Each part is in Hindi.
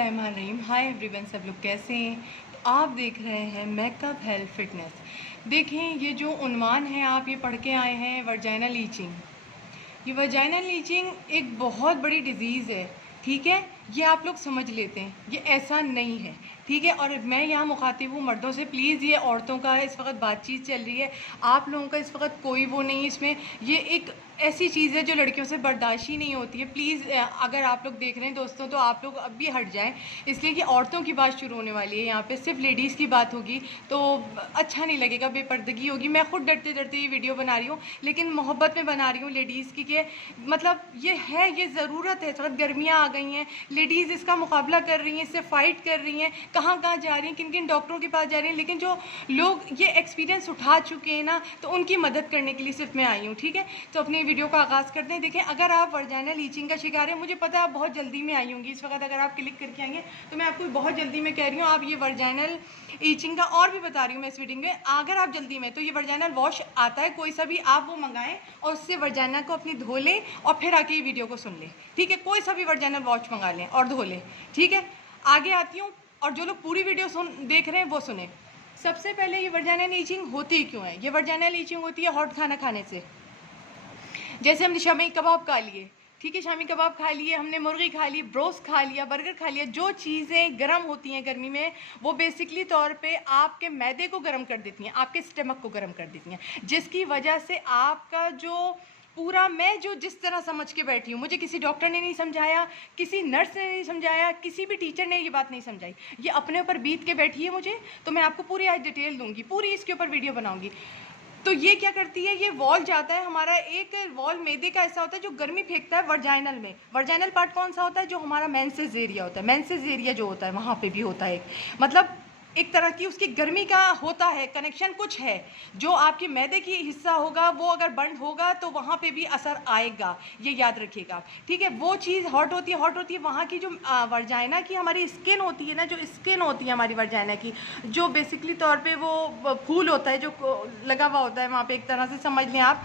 बिस्मिल्लाहिर्रहमानिर्रहीम। हाय एवरीवन, सब लोग कैसे हैं? तो आप देख रहे हैं मेकअप हेल्थ फिटनेस। देखें, ये जो उन्वान है आप ये पढ़ के आए हैं, वर्जाइनल ईचिंग। ये वर्जाइनल ईचिंग एक बहुत बड़ी डिज़ीज़ है, ठीक है। ये आप लोग समझ लेते हैं, ये ऐसा नहीं है, ठीक है। और मैं यहाँ मुखातिब हूँ मर्दों से, प्लीज़ ये औरतों का इस वक्त बातचीत चल रही है, आप लोगों का इस वक्त कोई वो नहीं है इसमें। ये एक ऐसी चीज़ है जो लड़कियों से बर्दाश्त ही नहीं होती है। प्लीज़ अगर आप लोग देख रहे हैं दोस्तों, तो आप लोग अब भी हट जाएं, इसलिए कि औरतों की बात शुरू होने वाली है। यहाँ पे सिर्फ लेडीज़ की बात होगी तो अच्छा नहीं लगेगा, बेपर्दगी होगी। मैं खुद डरते डरते ये वीडियो बना रही हूँ, लेकिन मोहब्बत में बना रही हूँ लेडीज़ की, कि मतलब ये है, ये ज़रूरत है। थोड़ा गर्मियाँ आ गई हैं, लेडीज़ इसका मुकाबला कर रही हैं, इससे फ़ाइट कर रही हैं, कहाँ कहाँ जा रही हैं, किन किन डॉक्टरों के पास जा रही हैं। लेकिन जो लोग ये एक्सपीरियंस उठा चुके हैं ना, तो उनकी मदद करने के लिए सिर्फ मैं आई हूँ, ठीक है। तो अपनी वीडियो का आगाज़ करते हैं। देखें, अगर आप वर्जाइनल ईचिंग का शिकार हैं, मुझे पता है आप बहुत जल्दी में आई होंगी इस वक्त, अगर आप क्लिक करके आएंगे तो मैं आपको बहुत जल्दी में कह रही हूँ। आप ये वर्जाइनल ईचिंग का और भी बता रही हूँ मैं इस वीडियो में। अगर आप जल्दी में, तो ये वर्जाइनल वॉश आता है कोई सा भी, आप वो मंगाएं और उससे वर्जाइना को अपनी धो लें और फिर आके ये वीडियो को सुन लें, ठीक है। कोई सा भी वर्जाइनल वॉश मंगा लें और धो लें, ठीक है। आगे आती हूँ, और जो लोग पूरी वीडियो देख रहे हैं वो सुने। सबसे पहले ये वर्जाइनल ईचिंग होती क्यों है? ये वर्जाइनल ईचिंग होती है हॉट खाना खाने से। जैसे हमने शामी कबाब खा लिए, ठीक है, शामी कबाब खा लिए, हमने मुर्गी खा ली, ब्रोस्ट खा लिया, बर्गर खा लिया। जो चीज़ें गर्म होती हैं गर्मी में, वो बेसिकली तौर पे आपके मैदे को गर्म कर देती हैं, आपके स्टमक को गर्म कर देती हैं, जिसकी वजह से आपका जो पूरा, मैं जो जिस तरह समझ के बैठी हूँ, मुझे किसी डॉक्टर ने नहीं समझाया, किसी नर्स ने नहीं समझाया, किसी भी टीचर ने ये बात नहीं समझाई, ये अपने ऊपर बीत के बैठी है मुझे। तो मैं आपको पूरी आज डिटेल दूंगी, पूरी इसके ऊपर वीडियो बनाऊंगी। तो ये क्या करती है, ये वॉल जाता है हमारा, एक वॉल मैदे का ऐसा होता है जो गर्मी फेंकता है वर्जाइनल में। वर्जाइनल पार्ट कौन सा होता है? जो हमारा मेंसेस एरिया होता है। मेंसेस एरिया जो होता है वहाँ पे भी होता है, मतलब एक तरह की उसकी गर्मी का होता है कनेक्शन, कुछ है जो आपके मैदे की हिस्सा होगा, वो अगर बंद होगा तो वहाँ पे भी असर आएगा, ये याद रखिएगा, ठीक है। वो चीज़ हॉट होती है, हॉट होती है वहाँ की जो वर्जाइना की हमारी स्किन होती है ना, जो स्किन होती है हमारी वर्जाइना की, जो बेसिकली तौर पे वो फूल होता है जो लगा हुआ होता है वहाँ पे, एक तरह से समझ लें आप,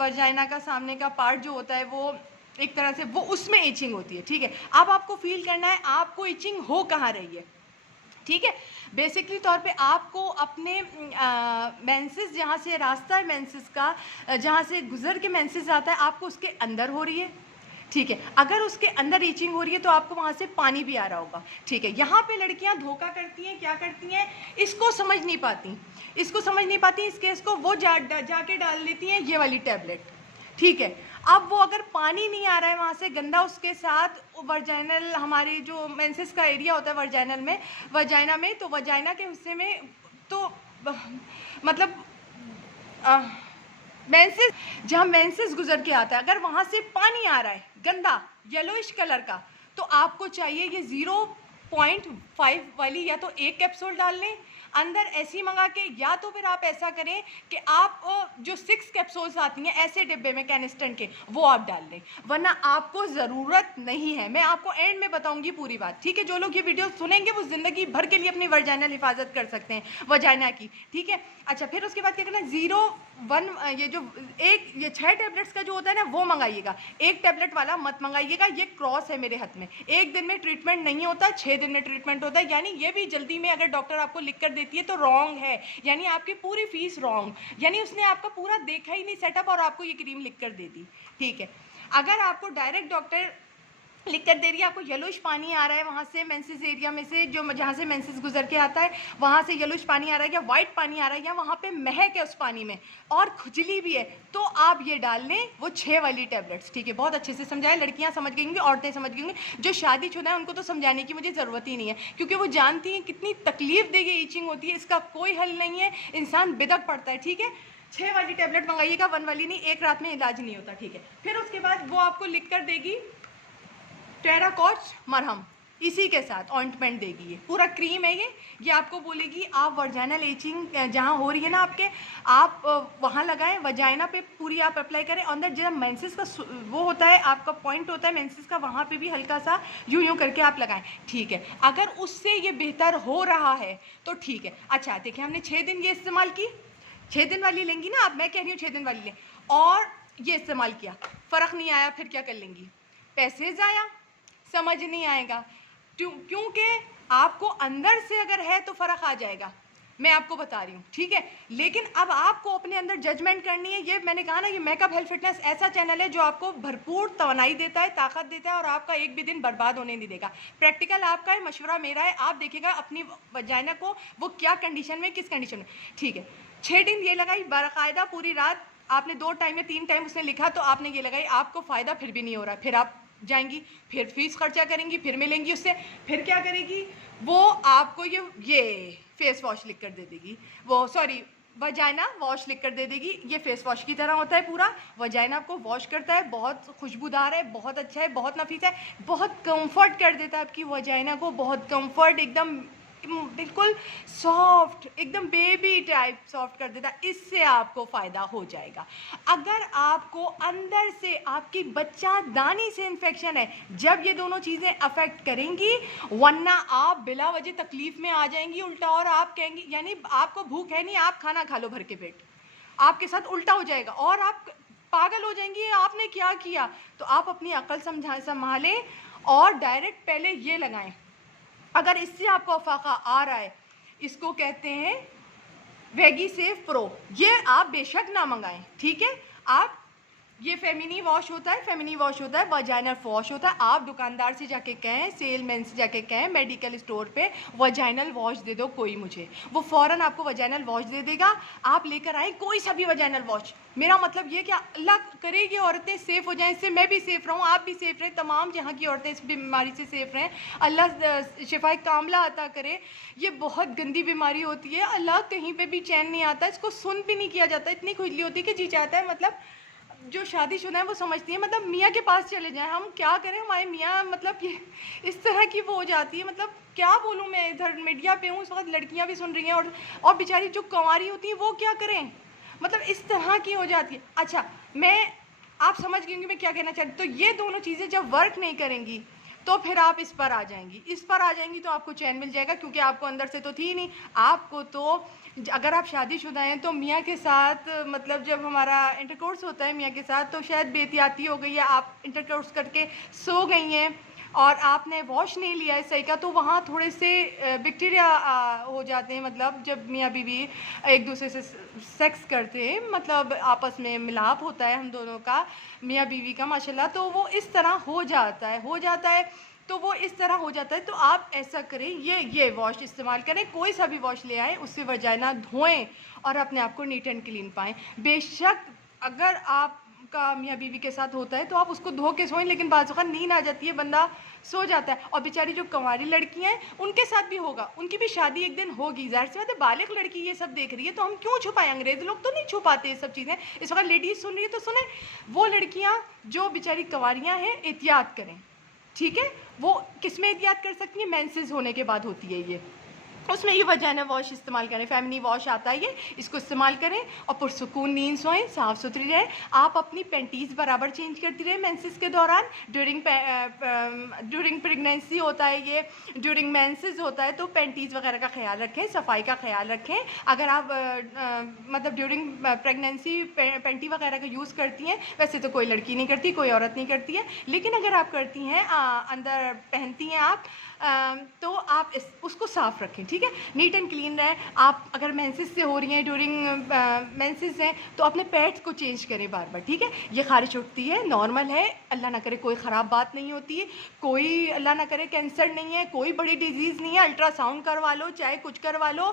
वर्जाइना का सामने का पार्ट जो होता है वो एक तरह से वो, उसमें इचिंग होती है, ठीक है। अब आपको फील करना है आपको इचिंग हो कहाँ रही है, ठीक है। बेसिकली तौर पे आपको अपने मेंसेस, जहाँ से रास्ता है मेंसेस का, जहाँ से गुजर के मेंसेस आता है, आपको उसके अंदर हो रही है, ठीक है। अगर उसके अंदर रीचिंग हो रही है तो आपको वहाँ से पानी भी आ रहा होगा, ठीक है। यहाँ पे लड़कियाँ धोखा करती हैं, क्या करती हैं, इसको समझ नहीं पाती, इसको समझ नहीं पाती, इस केस को वो जाके डाल लेती हैं ये वाली टैबलेट, ठीक है। अब वो अगर पानी नहीं आ रहा है वहाँ से गंदा, उसके साथ वर्जाइनल, हमारी जो मेंसेस का एरिया होता है वर्जाइनल में, वर्जाइना में, तो वर्जाइना के हिस्से में तो मतलब मेंसेस, जहाँ मेंसेस गुजर के आता है, अगर वहाँ से पानी आ रहा है गंदा येलोइश कलर का, तो आपको चाहिए ये 0.5 वाली, या तो एक कैप्सूल डाल लें अंदर ऐसी मंगा के, या तो फिर आप ऐसा करें कि आप जो 6 कैप्सूल्स आती हैं ऐसे डिब्बे में कैनिस्टर के, वो आप डाल लें, वरना आपको ज़रूरत नहीं है। मैं आपको एंड में बताऊंगी पूरी बात, ठीक है। जो लोग ये वीडियो सुनेंगे वो ज़िंदगी भर के लिए अपनी वर्जाइनल हिफाजत कर सकते हैं, वर्जाइना की, ठीक है। अच्छा, फिर उसके बाद क्या करना, 0.1, ये जो ये 6 टैबलेट्स का जो होता है ना, वो मंगाइएगा, एक टैबलेट वाला मत मंगाइएगा। ये क्रॉस है मेरे हाथ में, एक दिन में ट्रीटमेंट नहीं होता, 6 दिन में ट्रीटमेंट होता है, यानी ये भी जल्दी में अगर डॉक्टर आपको लिख कर देती है तो रॉन्ग है, यानी आपकी पूरी फीस रॉन्ग, यानी उसने आपका पूरा देखा ही नहीं सेटअप और आपको ये क्रीम लिख कर दे दी, ठीक है। अगर आपको डायरेक्ट डॉक्टर लिख कर दे रही है, आपको येलोइश पानी आ रहा है वहाँ से मेंसेस एरिया में से, जो जहाँ से मेंसेस गुजर के आता है वहाँ से येलोइश पानी आ रहा है, या वाइट पानी आ रहा है, या वहाँ पे महक है उस पानी में और खुजली भी है, तो आप ये डाल लें वो 6 वाली टैबलेट्स, ठीक है। बहुत अच्छे से समझाएं, लड़कियाँ समझ गई होंगी, औरतें समझ गई होंगी, जो शादीशुदा है उनको तो समझाने की मुझे ज़रूरत ही नहीं है, क्योंकि वो जानती हैं कितनी तकलीफ देगी ईचिंग होती है, इसका कोई हल नहीं है, इंसान बिदक पड़ता है, ठीक है। 6 वाली टैबलेट मंगाइएगा, 1 वाली नहीं, एक रात में इलाज नहीं होता, ठीक है। फिर उसके बाद वो आपको लिख कर देगी टेराकॉच मरहम, इसी के साथ ऑइंटमेंट देगी, ये पूरा क्रीम है ये आपको बोलेगी आप वर्जाइनल ईचिंग जहाँ हो रही है ना आपके, आप वहाँ लगाएं, वजाइना पे पूरी आप अप्लाई करें, अंदर जब मेंसेस का वो होता है, आपका पॉइंट होता है मेंसेस का, वहाँ पे भी हल्का सा यूं करके आप लगाएं, ठीक है। अगर उससे ये बेहतर हो रहा है तो ठीक है। अच्छा देखिए, हमने 6 दिन ये इस्तेमाल की, 6 दिन वाली लेंगी ना आप, मैं कह रही हूँ 6 दिन वाली लें, और ये इस्तेमाल किया, फ़र्क नहीं आया, फिर क्या कर लेंगी? पैसे ज़ाया, समझ नहीं आएगा। क्योंकि आपको अंदर से अगर है तो फ़र्क आ जाएगा, मैं आपको बता रही हूँ, ठीक है। लेकिन अब आपको अपने अंदर जजमेंट करनी है। ये मैंने कहा ना, ये मेकअप हेल्थ फिटनेस ऐसा चैनल है जो आपको भरपूर तवानाई देता है, ताकत देता है और आपका एक भी दिन बर्बाद होने नहीं देगा। प्रैक्टिकल आपका है, मशवरा मेरा है। आप देखिएगा अपनी वजाइना को वो क्या कंडीशन में, किस कंडीशन में, ठीक है। 6 दिन ये लगाई बाकायदा, पूरी रात आपने 2 टाइम या 3 टाइम उसने लिखा तो आपने ये लगाई, आपको फ़ायदा फिर भी नहीं हो रहा, फिर आप जाएंगी, फिर फीस खर्चा करेंगी, फिर मिलेंगी उससे, फिर क्या करेगी वो, आपको ये फेस वॉश लिख कर दे देगी, वो सॉरी वजाइना वॉश लिख कर दे देगी। ये फेस वॉश की तरह होता है पूरा, वजाइना आपको वॉश करता है, बहुत खुशबूदार है, बहुत अच्छा है, बहुत नफीस है, बहुत कंफर्ट कर देता है आपकी वजाइना को, बहुत कंफर्ट, एकदम बिल्कुल सॉफ्ट, एकदम बेबी टाइप सॉफ्ट कर देता है। इससे आपको फ़ायदा हो जाएगा। अगर आपको अंदर से आपकी बच्चा दानी से इन्फेक्शन है, जब ये दोनों चीज़ें अफेक्ट करेंगी, वरना आप बिला वजह तकलीफ़ में आ जाएंगी उल्टा, और आप कहेंगी, यानी आपको भूख है नहीं, आप खाना खा लो भर के पेट, आपके साथ उल्टा हो जाएगा और आप पागल हो जाएंगी, आपने क्या किया। तो आप अपनी अक्ल संभालें और डायरेक्ट पहले ये लगाएं। अगर इससे आपको अफाका आ रहा है, इसको कहते हैं वेगी सेफ प्रो, ये आप बेशक ना मंगाएं, ठीक है। आप ये फेमिनी वॉश होता है, फेमिनी वॉश होता है, वजाइनल वॉश होता है। आप दुकानदार से जाके कहें, सेलमैन से जाके कहें, मेडिकल स्टोर पे वजाइनल वॉश दे दो कोई मुझे, वो फ़ौरन आपको वजाइनल वॉश दे देगा। आप लेकर आए कोई सा भी वजाइनल वॉश। मेरा मतलब ये कि अल्लाह करे ये औरतें सेफ़ हो जाएं, इससे मैं भी सेफ़ रहूँ, आप भी सेफ़ रहें, तमाम जहाँ की औरतें इस बीमारी से सेफ़ रहें, अल्लाह शिफाए कामला अता करे। ये बहुत गंदी बीमारी होती है, अल्लाह कहीं पे भी चैन नहीं आता, इसको सुन भी नहीं किया जाता, इतनी खुजली होती है कि जी चाहता है, मतलब जो शादीशुदा है वो समझती है, मतलब मियाँ के पास चले जाएं, हम क्या करें, हमारे मियाँ मतलब ये इस तरह की वो हो जाती है। मतलब क्या बोलूँ मैं, इधर मीडिया पे हूँ इस वक्त, लड़कियाँ भी सुन रही हैं, और बेचारी जो कंवारी होती हैं वो क्या करें, मतलब इस तरह की हो जाती है। अच्छा, आप समझ गई होंगी मैं क्या कहना चाहती हूँ। तो ये दोनों चीज़ें जब वर्क नहीं करेंगी तो फिर आप इस पर आ जाएंगी, तो आपको चैन मिल जाएगा, क्योंकि आपको अंदर से तो थी नहीं। आपको तो अगर आप शादीशुदा हैं तो मियाँ के साथ, मतलब जब हमारा इंटरकोर्स होता है मियाँ के साथ, तो शायद बेहतियाती हो गई है, आप इंटरकोर्स करके सो गई हैं और आपने वॉश नहीं लिया है सही का, तो वहाँ थोड़े से बैक्टीरिया हो जाते हैं। मतलब जब मियाँ बीवी एक दूसरे से सेक्स करते हैं, मतलब आपस में मिलाप होता है हम दोनों का, मियाँ बीवी का माशाल्लाह, तो वो इस तरह हो जाता है, तो वो इस तरह हो जाता है। तो आप ऐसा करें, ये वॉश इस्तेमाल करें, कोई सा भी वॉश ले आएँ, उससे वजाइना धोएं और अपने आप को नीट एंड क्लीन पाएँ। बेशक अगर आपका मियाँ बीवी के साथ होता है तो आप उसको धो के सोएं, लेकिन बाज़ वक़्त नींद आ जाती है, बंदा सो जाता है। और बेचारी जो कंवारी लड़कियाँ हैं उनके साथ भी होगा, उनकी भी शादी एक दिन होगी, ज़ाहिर सी बात है, बालिग लड़की ये सब देख रही है तो हम क्यों छुपाएं। अंग्रेज़ लोग तो नहीं छुपाते ये सब चीज़ें। इस वक्त लेडीज़ सुन रही है तो सुने, वो लड़कियाँ जो बेचारी कंवारियाँ हैं एहतियात करें, ठीक है। वो किस में एहतियात कर सकती हैं, मेंसेस होने के बाद होती है ये, उसमें ये वजाइना वॉश इस्तेमाल करें, फेमिनी वॉश आता है ये, इसको इस्तेमाल करें और पुरसुकून नींद सोएं, साफ़ सुथरी रहें। आप अपनी पैंटीज़ बराबर चेंज करती रहें मेंसेस के दौरान, ड्यूरिंग प्रेगनेंसी होता है ये, ड्यूरिंग मेंसेस होता है, तो पैंटीज़ वगैरह का ख्याल रखें, सफाई का ख्याल रखें। अगर आप मतलब ड्यूरिंग प्रेगनेंसी पैंटी वगैरह का यूज़ करती हैं, वैसे तो कोई लड़की नहीं करती, कोई औरत नहीं करती है, लेकिन अगर आप करती हैं, अंदर पहनती हैं आप, तो आप उसको साफ़ रखें, ठीक है, नीट एंड क्लीन रहें। आप अगर मेंसेस से हो रही हैं, ड्यूरिंग मेंसेस हैं, तो अपने पैड्स को चेंज करें बार बार, ठीक है। ये खारिश उठती है, नॉर्मल है, अल्लाह ना करे कोई ख़राब बात नहीं होती है, कोई अल्लाह ना करे कैंसर नहीं है, कोई बड़ी डिजीज़ नहीं है। अल्ट्रासाउंड करवा लो, चाहे कुछ करवा लो,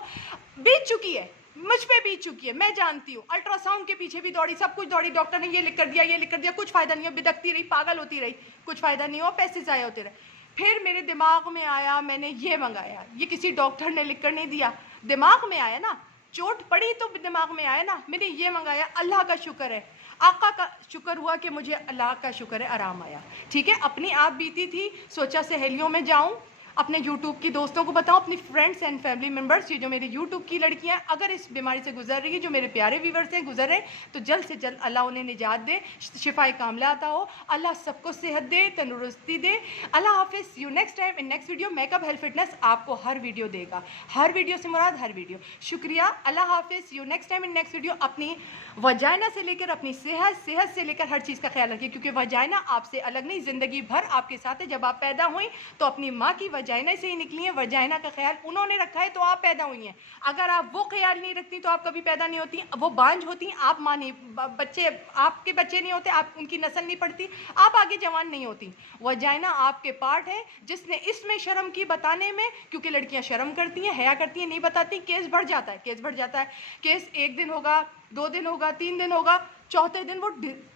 बीत चुकी है, मुझ पे बीत चुकी है, मैं जानती हूँ। अल्ट्रासाउंड के पीछे भी दौड़ी, सब कुछ दौड़ी, डॉक्टर ने ये लिख कर दिया, कुछ फ़ायदा नहीं हो, बिदकती रही, पागल होती रही, कुछ फ़ायदा नहीं हो, पैसे ज़ाया होते रहे। फिर मेरे दिमाग में आया, मैंने ये मंगाया, ये किसी डॉक्टर ने लिख कर नहीं दिया, दिमाग में आया ना, चोट पड़ी तो दिमाग में आया ना, मैंने ये मंगाया, अल्लाह का शुक्र है, आका का शुक्र हुआ कि मुझे अल्लाह का शुक्र है आराम आया, ठीक है। अपनी आप बीती थी, सोचा सहेलियों में जाऊं, अपने यूट्यूब की दोस्तों को बताऊं, अपनी फ्रेंड्स एंड फैमिली मेम्बर्स, ये जो मेरे यूट्यूब की लड़कियां अगर इस बीमारी से गुजर रही है, जो मेरे प्यारे व्यूवर्स हैं गुजर रहे, तो जल्द से जल्द अल्लाह उन्हें निजात दे, शिफाए कामला आता हो, अल्लाह सबको सेहत दे, तंदुरुस्ती दे। अल्लाह हाफिज़, you next time in next video. Makeup health fitness आपको हर वीडियो देगा, हर वीडियो से मुराद हर वीडियो। शुक्रिया, अल्लाह हाफिज़, you next time in next video. अपनी वजाइना से लेकर अपनी सेहत से लेकर हर चीज़ का ख्याल रखिए, क्योंकि वजाइना आपसे अलग नहीं, ज़िंदगी भर आपके साथ है। जब आप पैदा हुई तो अपनी माँ की वजाइना से ही निकली हैं, वजाइना का ख्याल उन्होंने रखा है तो आप पैदा हुई हैं। अगर आप वो ख्याल नहीं रखती तो आप कभी पैदा नहीं होती, वो बांझ होती, आप माँ नहीं, बच्चे आपके बच्चे नहीं होते, आप उनकी नस्ल नहीं पड़ती, आप आगे जवान नहीं होती। वजाइना आपके पार्ट है, जिसने इसमें शर्म की बताने में, क्योंकि लड़कियां शर्म करती हैं, हया करती हैं, नहीं बताती, केस बढ़ जाता है, केस बढ़ जाता है। केस 1 दिन होगा, 2 दिन होगा, 3 दिन होगा, चौथे दिन वो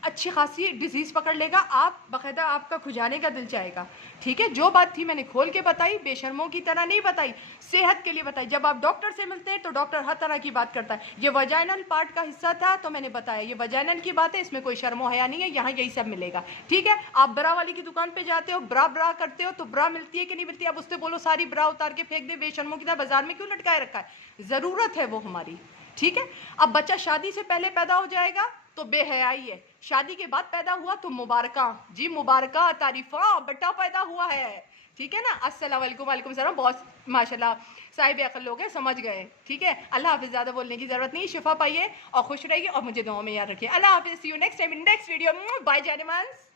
अच्छी खासी डिजीज़ पकड़ लेगा, आप बाकायदा आपका खुजाने का दिल चाहेगा। ठीक है, जो बात थी मैंने खोल के बताई, बेशर्मों की तरह नहीं बताई, सेहत के लिए बताई। जब आप डॉक्टर से मिलते हैं तो डॉक्टर हर तरह की बात करता है। ये वजाइनल पार्ट का हिस्सा था तो मैंने बताया, ये वजाइनल की बात है, इसमें कोई शर्मो हया नहीं है, यहाँ यही सब मिलेगा। ठीक है, आप ब्रा वाली की दुकान पर जाते हो, ब्रा करते हो तो ब्रा मिलती है कि नहीं मिलती, अब उससे बोलो सारी ब्रा उतार के फेंक दे, बेशर्मों की तरह बाजार में क्यों लटकाए रखा है, ज़रूरत है वो हमारी। ठीक है, अब बच्चा शादी से पहले पैदा हो जाएगा तो बेहयाई है, शादी के बाद पैदा हुआ तो मुबारका जी, मुबारका, तारीफा, बेटा पैदा हुआ है। ठीक है ना, अस्सलाम वालेकुम, वालेकुम सलाम। बहुत माशाल्लाह साहिब अकल लोग हैं, समझ गए। ठीक है, अल्लाह हाफिज़, ज़्यादा बोलने की ज़रूरत नहीं, शिफा पाइए और खुश रहिए और मुझे दुआ में याद रखिए। अल्लाह हाफिज़, see you next time in next video, bye जानेमन्स।